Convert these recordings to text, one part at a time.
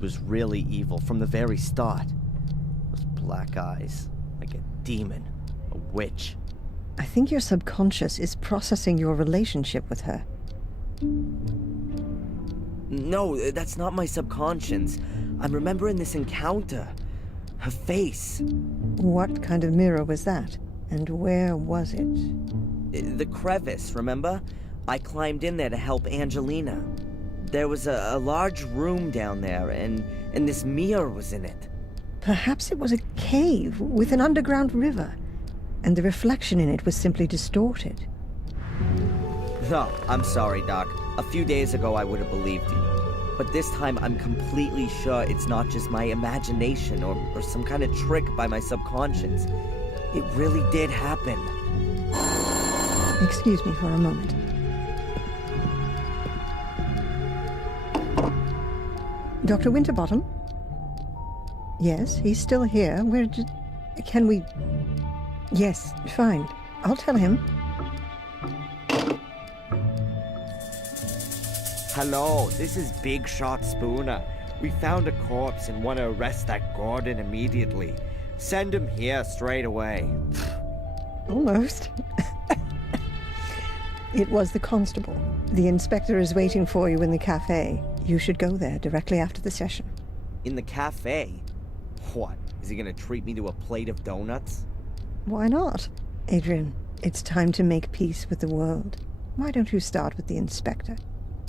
was really evil from the very start. Those black eyes, like a demon, a witch. I think your subconscious is processing your relationship with her. No, that's not my subconscious. I'm remembering this encounter. Her face. What kind of mirror was that? And where was it? The crevice, remember? I climbed in there to help Angelina. There was a large room down there, and this mirror was in it. Perhaps it was a cave with an underground river, and the reflection in it was simply distorted. No, I'm sorry, Doc. A few days ago I would have believed you. But this time I'm completely sure it's not just my imagination or some kind of trick by my subconscious. It really did happen. Excuse me for a moment. Dr. Winterbottom? Yes, he's still here. Can we... Yes, fine. I'll tell him. Hello, this is Big Shot Spooner. We found a corpse and want to arrest that Gordon immediately. Send him here straight away. Almost. It was the constable. The inspector is waiting for you in the cafe. You should go there directly after the session. In the cafe? What? Is he gonna treat me to a plate of donuts? Why not? Adrian, it's time to make peace with the world. Why don't you start with the inspector?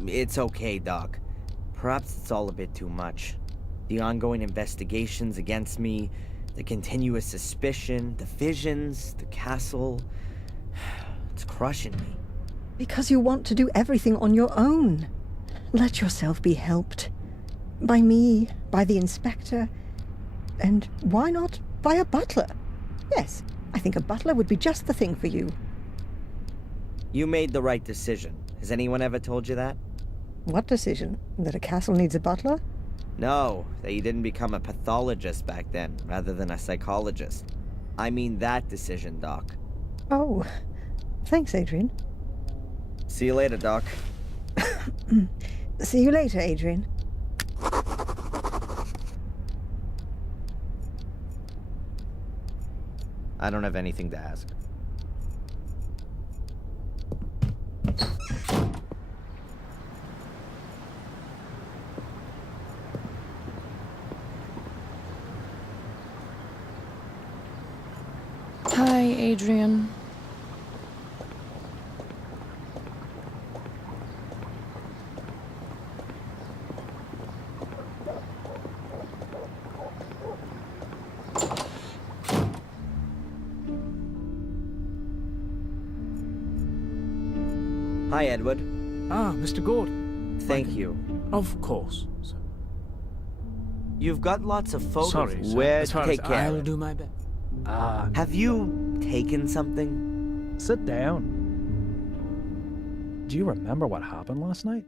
It's okay, Doc. Perhaps it's all a bit too much. The ongoing investigations against me, the continuous suspicion, the visions, the castle... It's crushing me. Because you want to do everything on your own. Let yourself be helped. By me, by the inspector, and why not by a butler? Yes, I think a butler would be just the thing for you. You made the right decision. Has anyone ever told you that? What decision? That a castle needs a butler? No, that you didn't become a pathologist back then, rather than a psychologist. I mean that decision, Doc. Oh, thanks, Adrian. See you later, Doc. See you later, Adrian. I don't have anything to ask. Hi, Adrian. Hi, Edward. Ah, Mr. Gordon. Thank you. Of course. You've got lots of photos. Sorry, sir. Where As to far take as care I'll of. do my best. Have you taken something? Sit down. Do you remember what happened last night?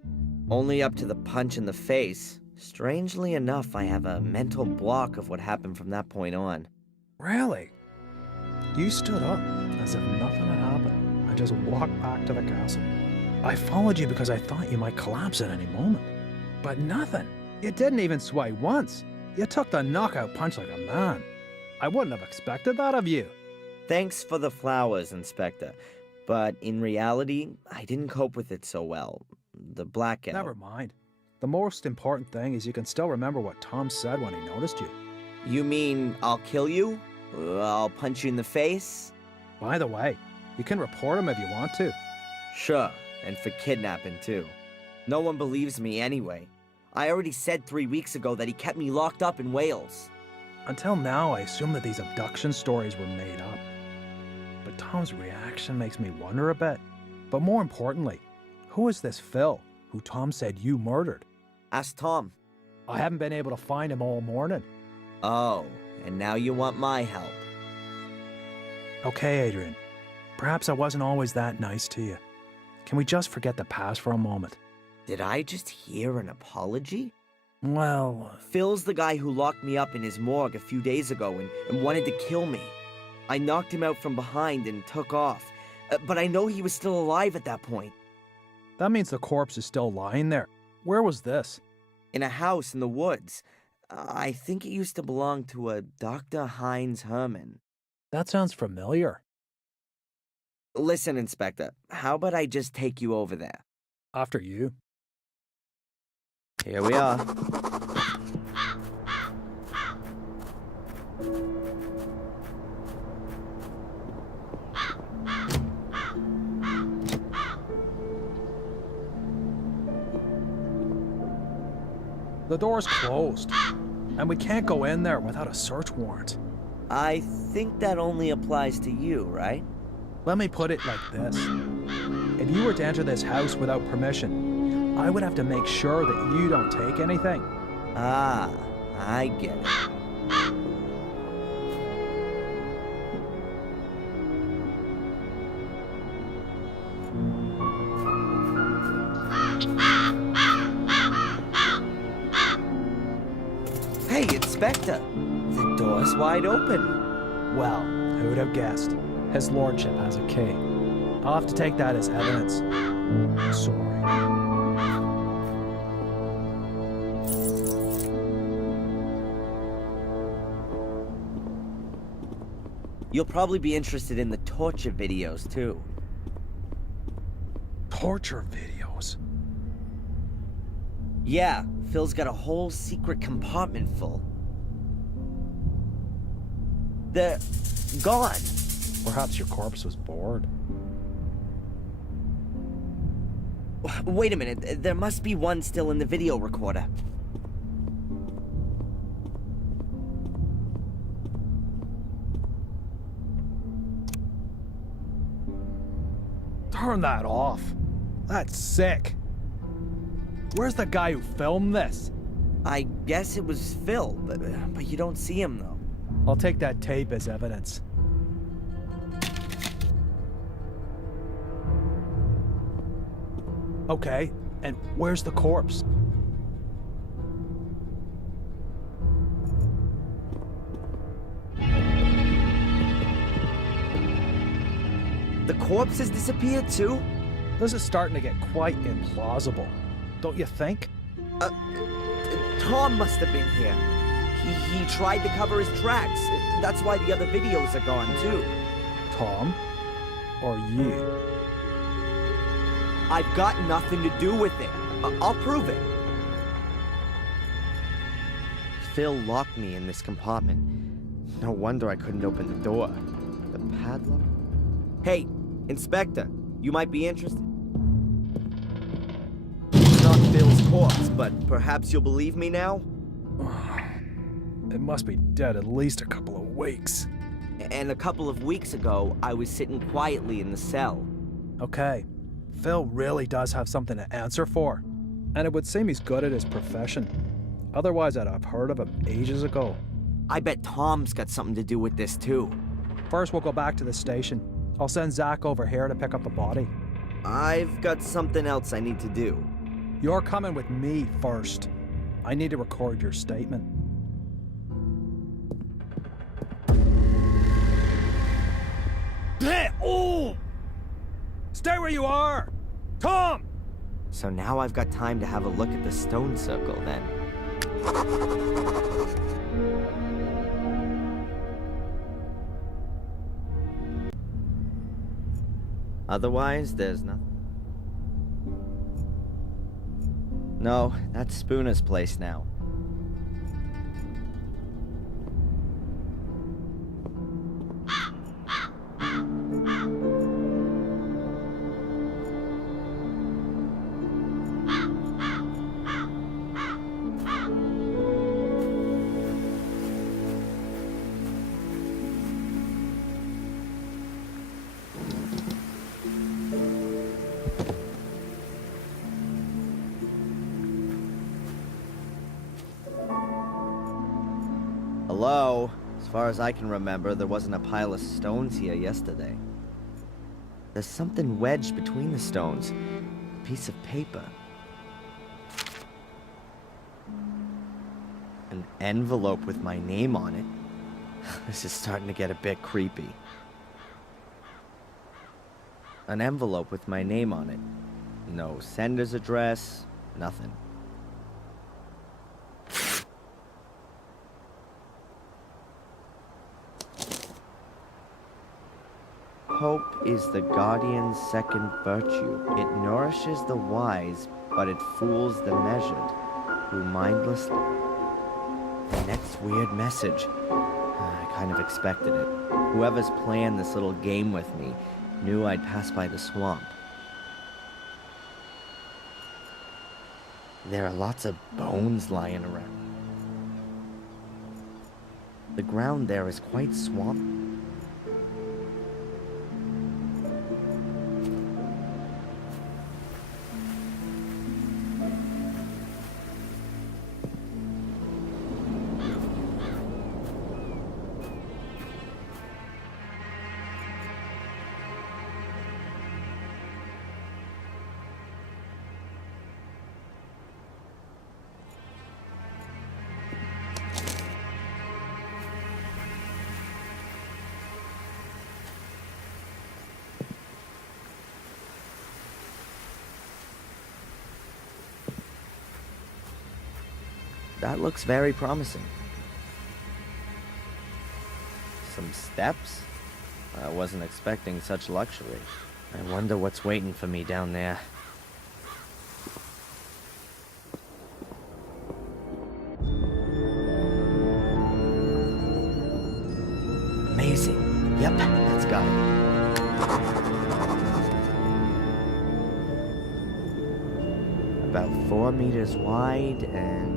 Only up to the punch in the face. Strangely enough, I have a mental block of what happened from that point on. Really? You stood up as if nothing had happened and just walked back to the castle. I followed you because I thought you might collapse at any moment. But nothing. You didn't even sway once. You took the knockout punch like a man. I wouldn't have expected that of you. Thanks for the flowers, Inspector. But in reality, I didn't cope with it so well. The blackout. Never mind. The most important thing is you can still remember what Tom said when he noticed you. You mean I'll kill you? I'll punch you in the face? By the way, you can report him if you want to. Sure, and for kidnapping too. No one believes me anyway. I already said 3 weeks ago that he kept me locked up in Wales. Until now, I assumed that these abduction stories were made up. But Tom's reaction makes me wonder a bit. But more importantly, who is this Phil, who Tom said you murdered? Ask Tom. I haven't been able to find him all morning. Oh, and now you want my help. Okay, Adrian. Perhaps I wasn't always that nice to you. Can we just forget the past for a moment? Did I just hear an apology? Well... Phil's the guy who locked me up in his morgue a few days ago and wanted to kill me. I knocked him out from behind and took off. But I know he was still alive at that point. That means the corpse is still lying there. Where was this? in a house in the woods. I think it used to belong to a Dr. Heinz Herman. That sounds familiar. Listen, Inspector, how about I just take you over there? After you. Here we are. The door's closed, and we can't go in there without a search warrant. I think that only applies to you, right? Let me put it like this. If you were to enter this house without permission, I would have to make sure that you don't take anything. Ah, I get it. Hey, Inspector! The door's wide open. Well, who'd have guessed? His lordship has a key. I'll have to take that as evidence. Sorry. You'll probably be interested in the torture videos, too. Torture videos? Yeah, Phil's got a whole secret compartment full. They're gone. Perhaps your corpse was bored. Wait a minute, there must be one still in the video recorder. Turn that off. That's sick. Where's the guy who filmed this? I guess it was Phil, but you don't see him, though. I'll take that tape as evidence. Okay, and where's the corpse? The corpse has disappeared, too? This is starting to get quite implausible, don't you think? Tom must have been here. He tried to cover his tracks. That's why the other videos are gone, too. Tom? Or you? I've got nothing to do with it. I'll prove it. Phil locked me in this compartment. No wonder I couldn't open the door. The padlock? Hey, Inspector, you might be interested. It's not Phil's corpse, but perhaps you'll believe me now? It must be dead at least a couple of weeks. And a couple of weeks ago, I was sitting quietly in the cell. Okay, Phil really does have something to answer for. And it would seem he's good at his profession. Otherwise, I'd have heard of him ages ago. I bet Tom's got something to do with this, too. First, we'll go back to the station. I'll send Zach over here to pick up the body. I've got something else I need to do. You're coming with me first. I need to record your statement. Oh! Stay where you are! Tom! So now I've got time to have a look at the stone circle, then. Otherwise, there's nothing. No, that's Spooner's place now. Hello? As far as I can remember, there wasn't a pile of stones here yesterday. There's something wedged between the stones. A piece of paper. An envelope with my name on it. This is starting to get a bit creepy. An envelope with my name on it. No sender's address, nothing. Hope is the guardian's second virtue. It nourishes the wise, but it fools the measured, who mindlessly... The next weird message. I kind of expected it. Whoever's planned this little game with me knew I'd pass by the swamp. There are lots of bones lying around. The ground there is quite swampy. That looks very promising. Some steps? I wasn't expecting such luxury. I wonder what's waiting for me down there. Amazing. Yep, that's got it. About 4 meters wide and...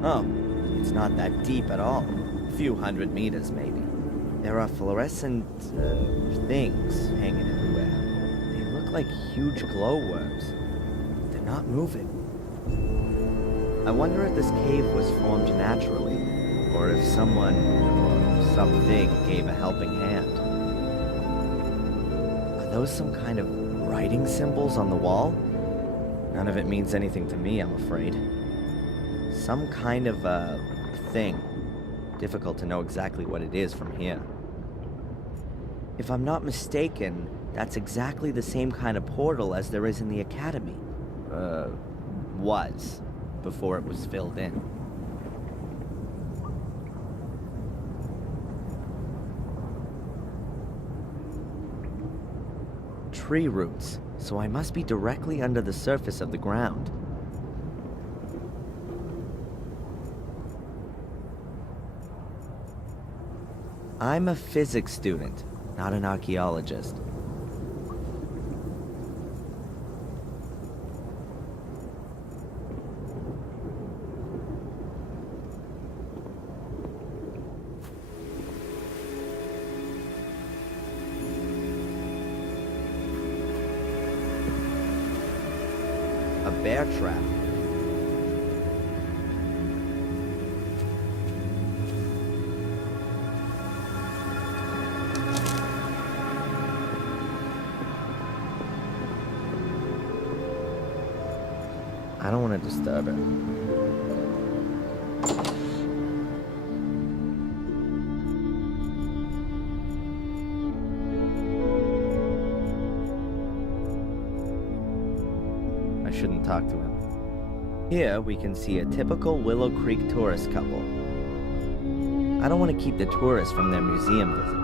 Oh, it's not that deep at all. A few 100 meters, maybe. There are fluorescent, things hanging everywhere. They look like huge glowworms. They're not moving. I wonder if this cave was formed naturally, or if someone, or something, gave a helping hand. Are those some kind of writing symbols on the wall? None of it means anything to me, I'm afraid. Some kind of, thing. Difficult to know exactly what it is from here. If I'm not mistaken, that's exactly the same kind of portal as there is in the academy. Was. Before it was filled in. Tree roots, so I must be directly under the surface of the ground. I'm a physics student, not an archaeologist. A bear trap. I don't want to disturb it. I shouldn't talk to him. Here we can see a typical Willow Creek tourist couple. I don't want to keep the tourists from their museum visit.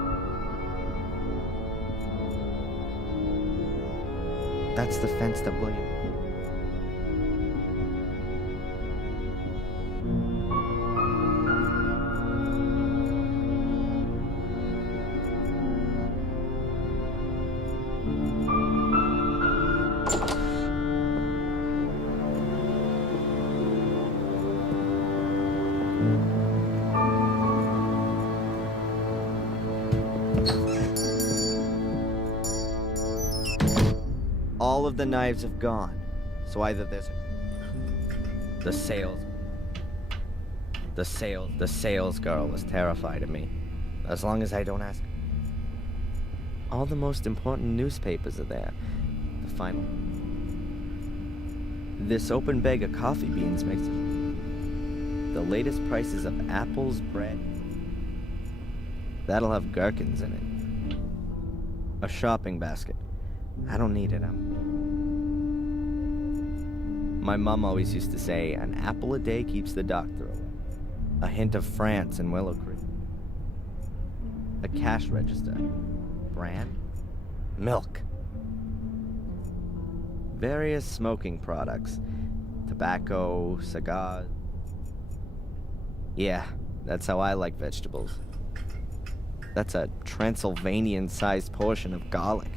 That's the fence that William... All of the knives have gone, so either there's the sales girl is terrified of me, as long as I don't ask. All the most important newspapers are there. The final. This open bag of coffee beans makes the latest prices of apples, bread. That'll have gherkins in it. A shopping basket. I don't need it. My mom always used to say, an apple a day keeps the doctor away. A hint of France in Willow Creek. A cash register. Brand? Milk. Various smoking products. Tobacco, cigars. Yeah, that's how I like vegetables. That's a Transylvanian-sized portion of garlic.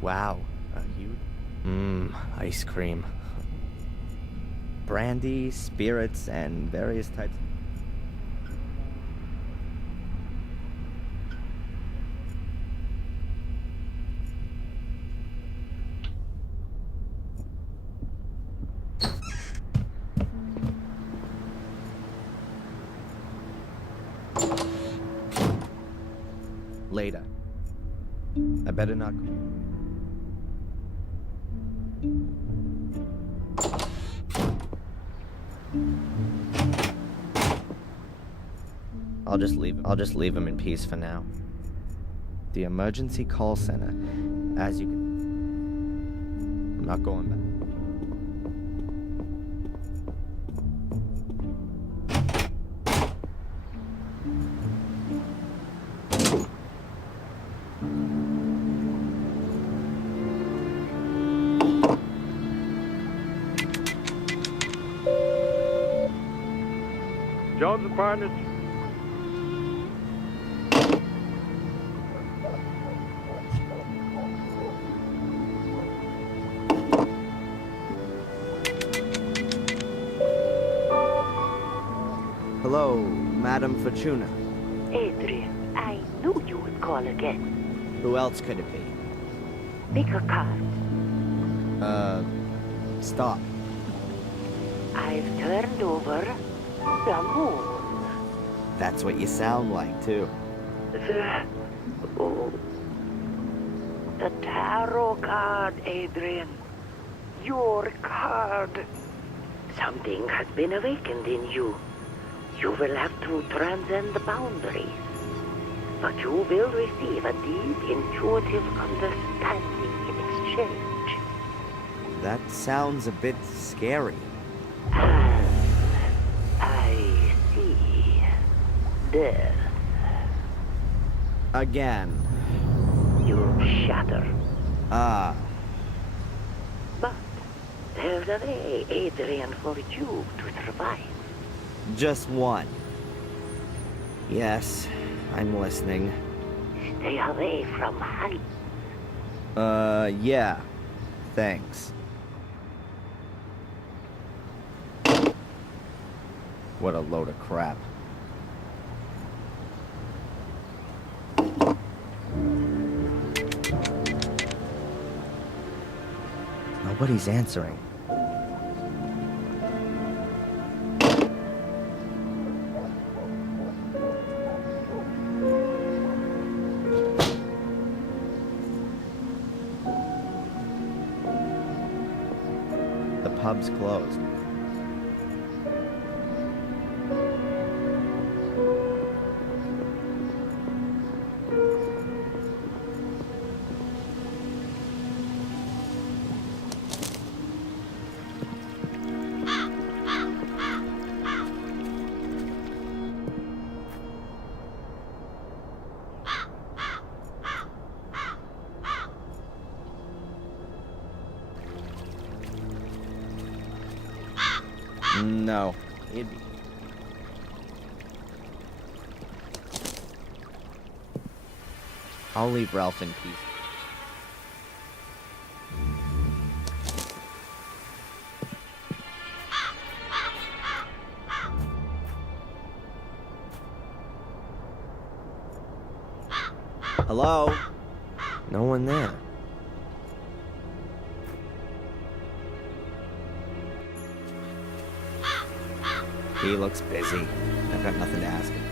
Wow, a huge... ice cream. Brandy, spirits, and various types... Later. I better not... I'll just leave him in peace for now. The emergency call center, as you can... I'm not going back. Jones and Partners. Hello, Madam Fortuna. Adrian, I knew you would call again. Who else could it be? Pick a card. Stop. I've turned over the moon. That's what you sound like, too. The tarot card, Adrian. Your card. Something has been awakened in you. You will have to transcend the boundaries. But you will receive a deep, intuitive understanding in exchange. That sounds a bit scary. And I see death. Again. You shatter. Ah. But there's a way, Adrian, for you to survive. Just one. Yes, I'm listening. Stay away from heights. Yeah. Thanks. What a load of crap. Nobody's answering. The pub's closed. No. I'll leave Ralph in peace. Hello? No one there. He looks busy. I've got nothing to ask him.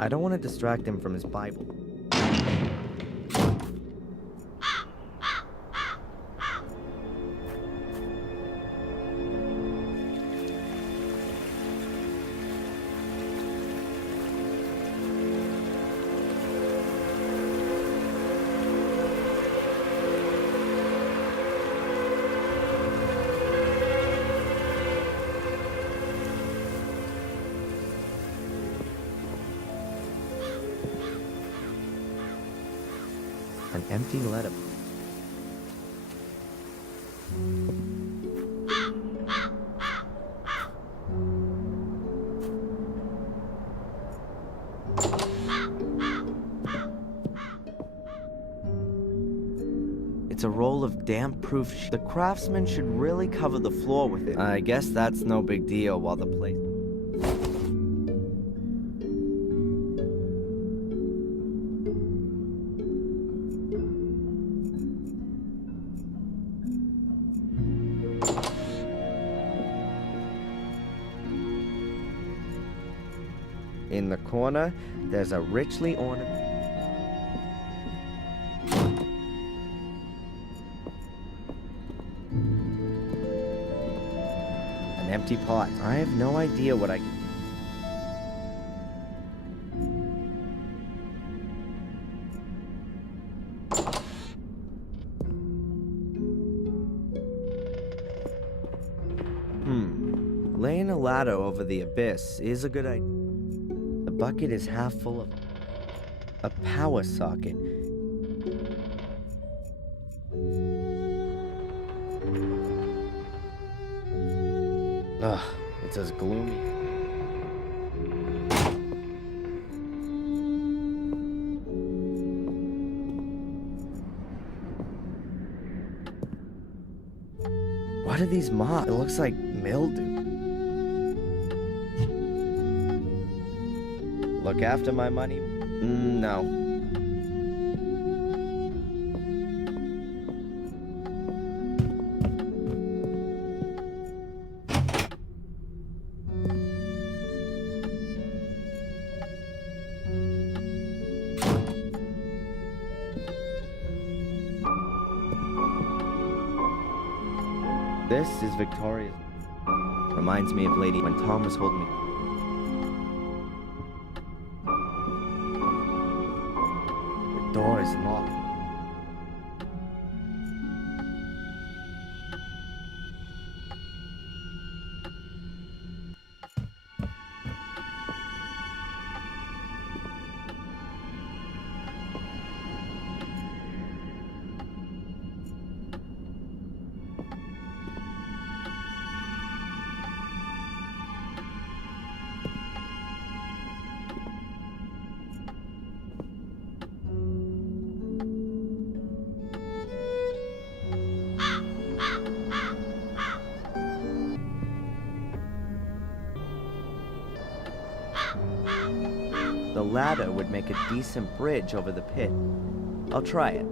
I don't want to distract him from his Bible. An empty letter. It's a roll of damp-proof The craftsman should really cover the floor with it. I guess that's no big deal while the place... In the corner, there's a richly ornamented... An empty pot. I have no idea what I can... Laying a ladder over the abyss is a good idea. The bucket is half full of a power socket. Ugh, it's as gloomy. What are these moths? It looks like mildew. Look after my money? No. This is Victoria's. Reminds me of Lady when Tom was holding me. The door is locked. The ladder would make a decent bridge over the pit. I'll try it.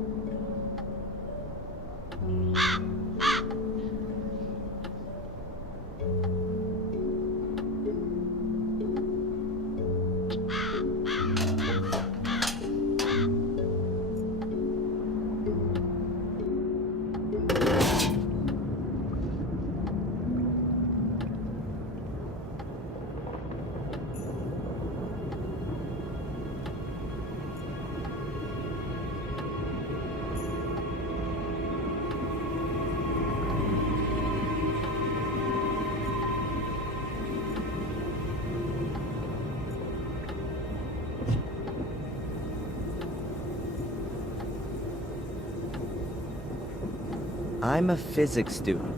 I'm a physics student.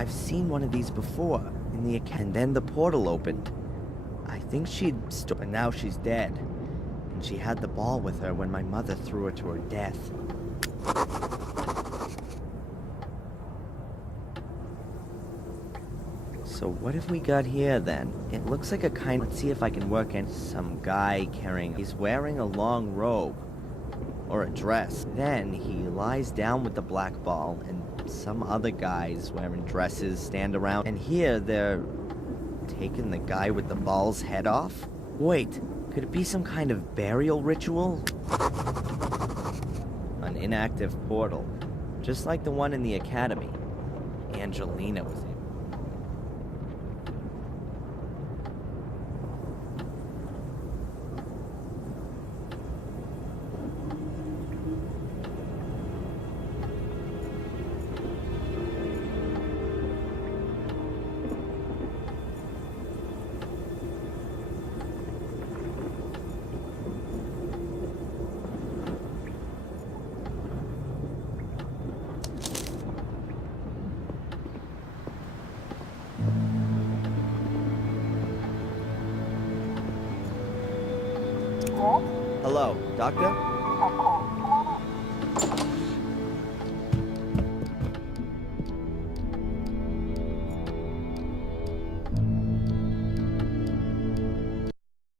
I've seen one of these before in the account, and then the portal opened. I think she'd but now she's dead. And she had the ball with her when my mother threw her to her death. So what have we got here then? It looks like a kind. Let's see if I can work in. Some guy carrying. He's wearing a long robe. Or a dress. Then he lies down with the black ball, and some other guys wearing dresses stand around. And here they're taking the guy with the ball's head off? Wait, could it be some kind of burial ritual? An inactive portal. Just like the one in the academy. Angelina was in. Hello, Doctor? Of